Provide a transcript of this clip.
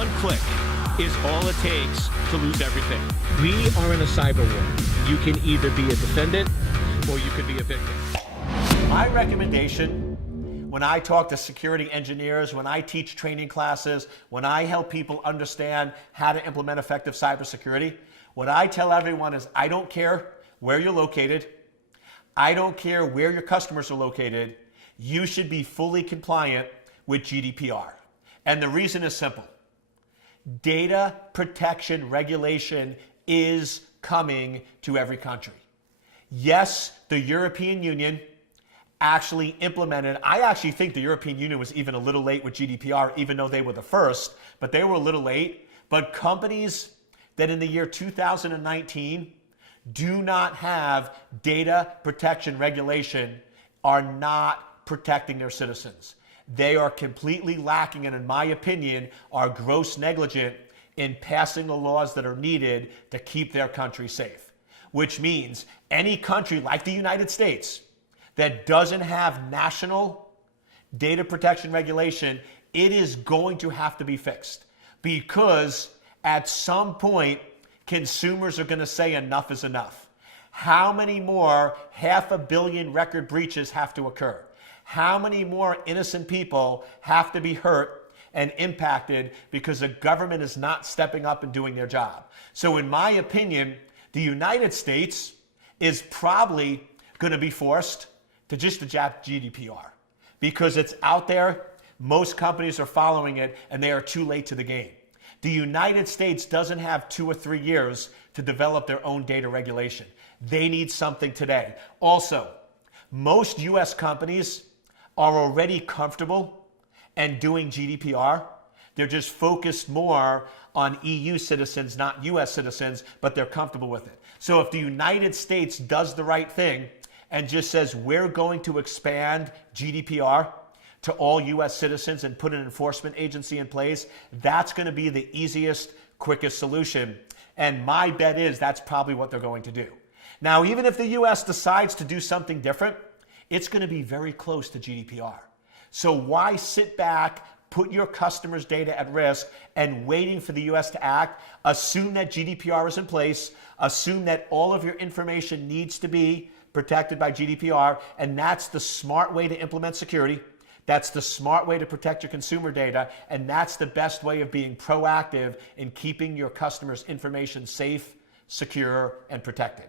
One click is all it takes to lose everything. We are in a cyber war. You can either be a defendant or you could be a victim. My recommendation when I talk to security engineers, when I teach training classes, when I help people understand how to implement effective cybersecurity, what I tell everyone is I don't care where you're located. I don't care where your customers are located. You should be fully compliant with GDPR. And the reason is simple. Data protection regulation is coming to every country. Yes, the European Union actually implemented, I actually think the European Union was even a little late with GDPR, even though they were the first, but they were a little late. But companies that in the year 2019 do not have data protection regulation are not protecting their citizens. They are completely lacking and, in my opinion, are gross negligent in passing the laws that are needed to keep their country safe. Which means any country like the United States that doesn't have national data protection regulation, it is going to have to be fixed. Because at some point, consumers are going to say enough is enough. How many more 500 million record breaches have to occur? How many more innocent people have to be hurt and impacted because the government is not stepping up and doing their job? So in my opinion, the United States is probably going to be forced to just adapt GDPR because it's out there, most companies are following it, and they are too late to the game. The United States doesn't have 2 or 3 years to develop their own data regulation. They need something today. Also, most US companies are already comfortable and doing GDPR. They're just focused more on EU citizens, not US citizens, but they're comfortable with it. So if the United States does the right thing and just says we're going to expand GDPR to all US citizens and put an enforcement agency in place, that's going to be the easiest, quickest solution. And my bet is that's probably what they're going to do. Now, even if the US decides to do something different, it's going to be very close to GDPR. So why sit back, put your customers' data at risk, and waiting for the US to act? Assume that GDPR is in place. Assume that all of your information needs to be protected by GDPR, and that's the smart way to implement security. That's the smart way to protect your consumer data, and that's the best way of being proactive in keeping your customers' information safe, secure, and protected.